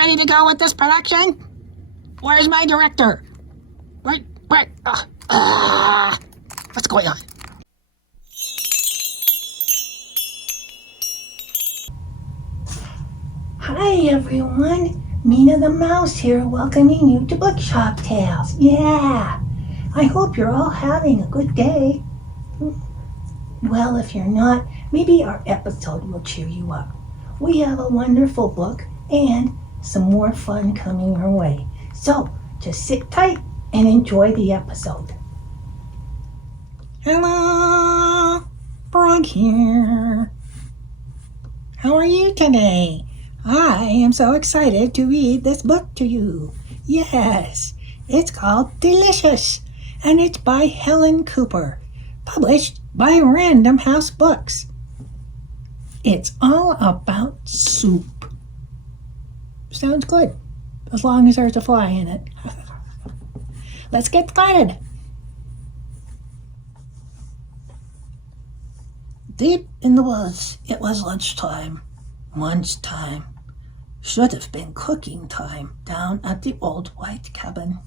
ready to go with this production? Where's my director? What's going on? Hi everyone, Mina the Mouse here welcoming you to BookShop Tails. Yeah, I hope you're all having a good day. Well, if you're not, maybe our episode will cheer you up. We have a wonderful book and some more fun coming our way. So, just sit tight and enjoy the episode. Hello, Frog here. How are you today? I am so excited to read this book to you. Yes, it's called Delicious, and it's by Helen Cooper, published by Random House Books. It's all about soup. Sounds good, as long as there's a fly in it. Let's get started. Deep in the woods, it was lunchtime. Lunchtime. Should have been cooking time down at the old white cabin.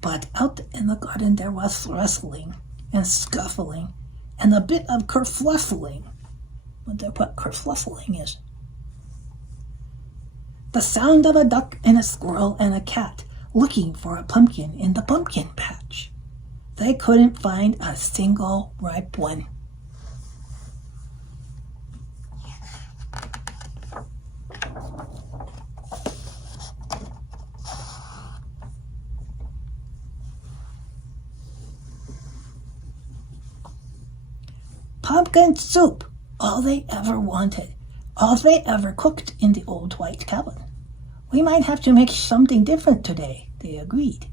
But out in the garden there was wrestling and scuffling and a bit of kerfluffling. Wonder what kerfluffling is. The sound of a duck and a squirrel and a cat looking for a pumpkin in the pumpkin patch. They couldn't find a single ripe one. Pumpkin soup, all they ever wanted, all they ever cooked in the old white cabin. We might have to make something different today, they agreed.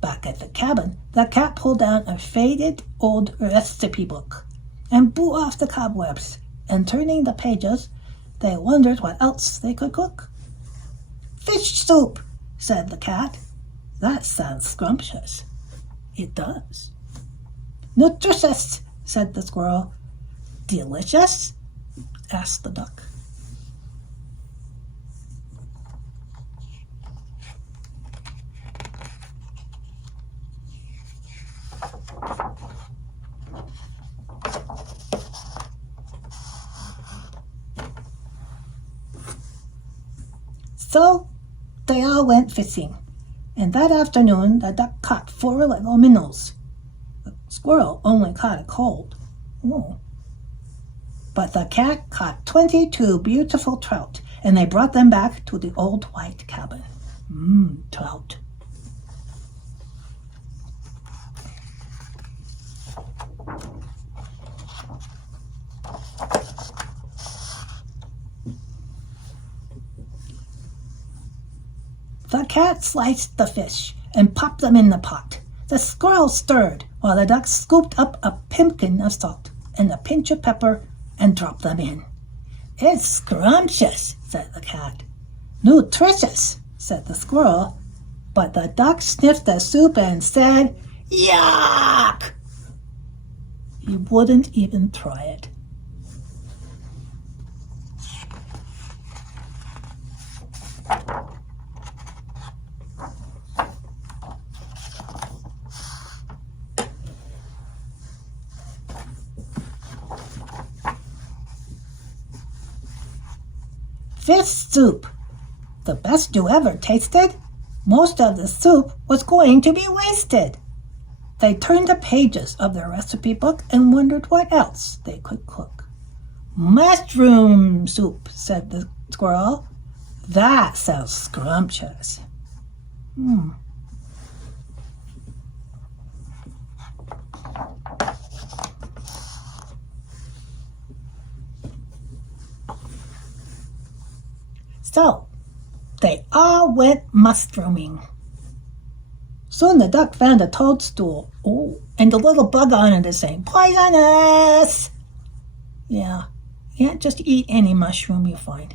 Back at the cabin, the cat pulled down a faded old recipe book and blew off the cobwebs, and turning the pages, they wondered what else they could cook. Fish soup, said the cat. That sounds scrumptious. It does. Nutritious, said the squirrel. Delicious? Asked the duck. So they all went fishing, and that afternoon the duck caught 4 little minnows. The squirrel only caught a cold. But the cat caught 22 beautiful trout, and they brought them back to the old white cabin. Trout. The cat sliced the fish and popped them in the pot. The squirrel stirred while the duck scooped up a pipkin of salt and a pinch of pepper and dropped them in. It's scrumptious, said the cat. Nutritious, said the squirrel. But the duck sniffed the soup and said, Yuck! He wouldn't even try it. Fish soup, the best you ever tasted? Most of the soup was going to be wasted. They turned the pages of their recipe book and wondered what else they could cook. Mushroom soup, said the squirrel. That sounds scrumptious. So they all went mushrooming. Soon the duck found a toadstool. And the little bug on it is saying, poisonous! Yeah, you can't just eat any mushroom you find.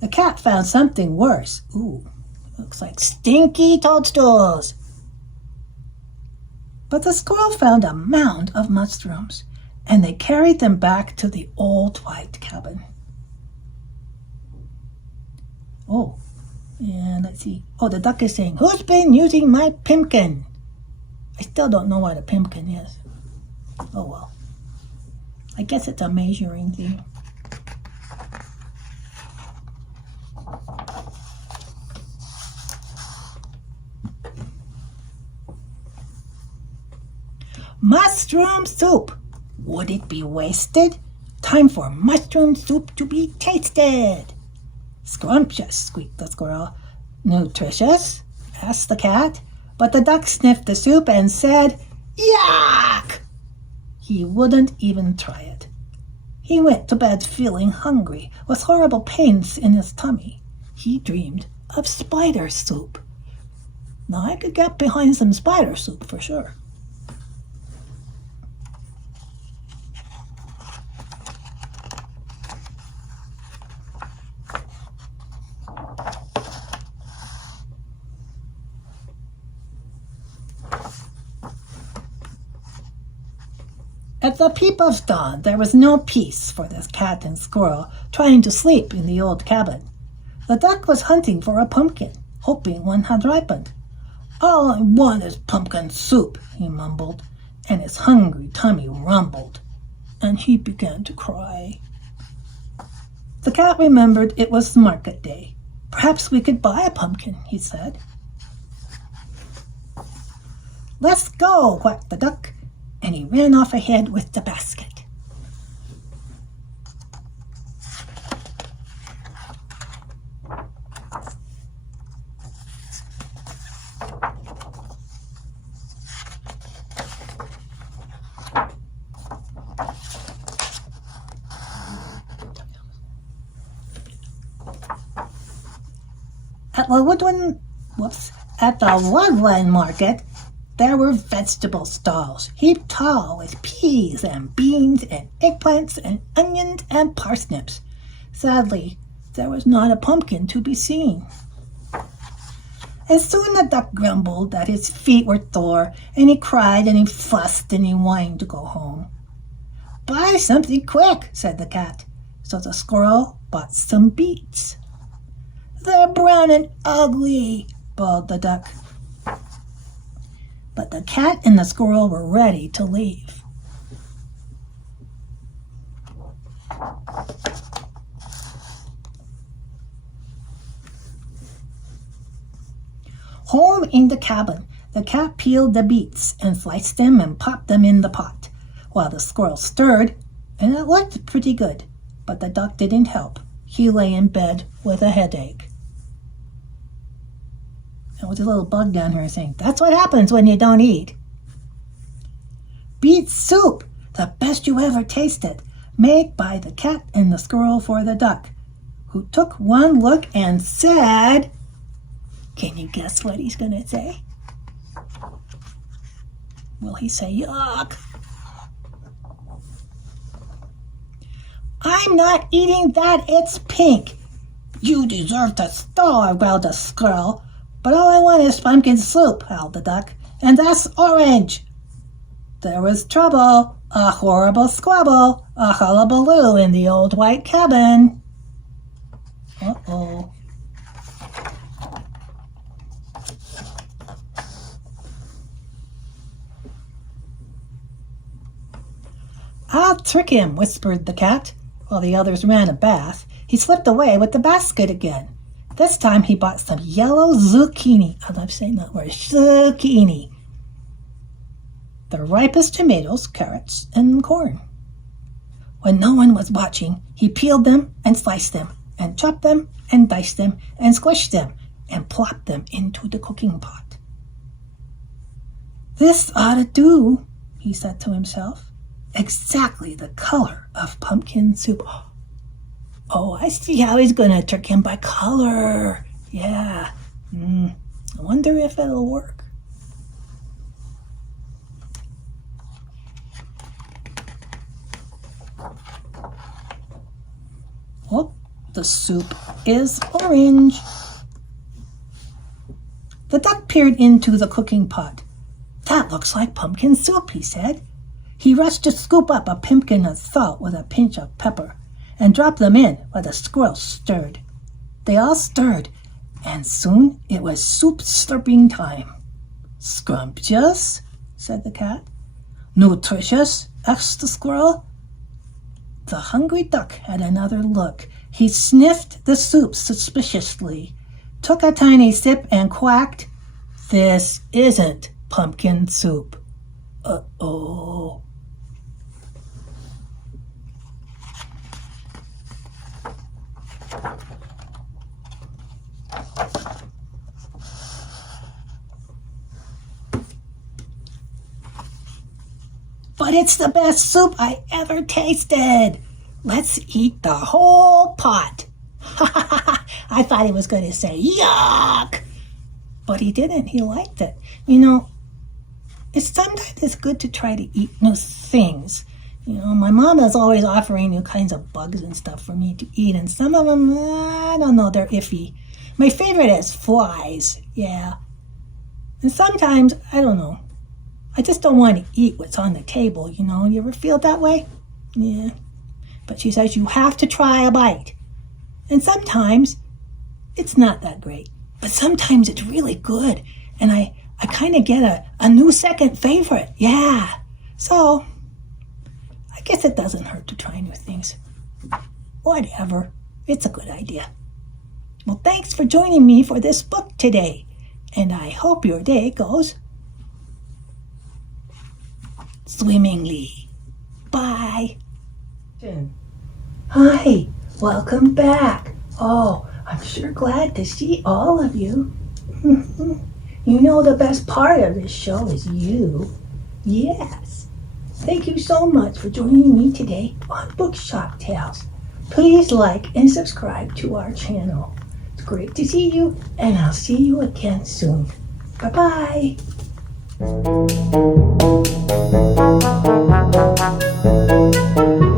The cat found something worse. Looks like stinky toadstools. But the squirrel found a mound of mushrooms, and they carried them back to the old white cabin. Oh, and let's see. Oh, the duck is saying, "Who's been using my pumpkin?" I still don't know what a pumpkin is. Oh well. I guess it's a measuring thing. Mushroom soup. Would it be wasted? Time for mushroom soup to be tasted. Scrumptious, squeaked the squirrel. Nutritious? Asked the cat. But the duck sniffed the soup and said, "Yuck!" He wouldn't even try it. He went to bed feeling hungry, with horrible pains in his tummy. He dreamed of spider soup. Now I could get behind some spider soup for sure. At the peep of dawn, there was no peace for the cat and squirrel trying to sleep in the old cabin. The duck was hunting for a pumpkin, hoping one had ripened. "All I want is pumpkin soup," he mumbled, and his hungry tummy rumbled, and he began to cry. The cat remembered it was market day. "Perhaps we could buy a pumpkin," he said. "Let's go," quacked the duck, and he ran off ahead with the basket. At the woodland market, there were vegetable stalls, heaped tall with peas and beans and eggplants and onions and parsnips. Sadly, there was not a pumpkin to be seen. And soon the duck grumbled that his feet were sore, and he cried and he fussed and he whined to go home. "Buy something quick," said the cat. So the squirrel bought some beets. "They're brown and ugly," bawled the duck. But the cat and the squirrel were ready to leave. Home in the cabin, the cat peeled the beets and sliced them and popped them in the pot, while the squirrel stirred, and it looked pretty good. But the duck didn't help. He lay in bed with a headache. And with a little bug down here saying, "That's what happens when you don't eat." Beet soup, the best you ever tasted, made by the cat and the squirrel for the duck, who took one look and said, can you guess what he's going to say? Will he say, "Yuck"? "I'm not eating that, it's pink." "You deserve to starve," growled the squirrel. "But all I want is pumpkin soup," howled the duck, "and that's orange." There was trouble, a horrible squabble, a hullabaloo in the old white cabin. Uh-oh. "I'll trick him," whispered the cat. While the others ran a bath, he slipped away with the basket again. This time he bought some yellow zucchini. I love saying that word, zucchini. The ripest tomatoes, carrots, and corn. When no one was watching, he peeled them and sliced them and chopped them and diced them and squished them and plopped them into the cooking pot. "This ought to do," he said to himself. "Exactly the color of pumpkin soup." Oh, I see how he's going to trick him by color. Yeah. I wonder if it'll work. Oh, the soup is orange. The duck peered into the cooking pot. "That looks like pumpkin soup," he said. He rushed to scoop up a pumpkin of salt with a pinch of pepper and dropped them in while the squirrel stirred. They all stirred, and soon it was soup slurping time. Scrumptious, said the cat. Nutritious, asked the squirrel. The hungry duck had another look. He sniffed the soup suspiciously, took a tiny sip, and quacked, "This isn't pumpkin soup." Uh-oh. But it's the best soup I ever tasted. Let's eat the whole pot. I thought he was going to say, yuck. But he didn't. He liked it. Sometimes it's good to try to eat new things. My mom is always offering new kinds of bugs and stuff for me to eat. And some of them, I don't know, they're iffy. My favorite is flies. Yeah. And sometimes, I don't know, I just don't want to eat what's on the table, You ever feel that way? Yeah. But she says you have to try a bite. And sometimes it's not that great. But sometimes it's really good. And I kind of get a new second favorite. Yeah. So, I guess it doesn't hurt to try new things. Whatever. It's a good idea. Well, thanks for joining me for this book today. And I hope your day goes swimmingly. Bye. Hi, welcome back. Oh, I'm sure glad to see all of you. The best part of this show is you. Yes. Thank you so much for joining me today on BookShop Tails. Please like and subscribe to our channel. It's great to see you, and I'll see you again soon. Bye-bye. Thank you.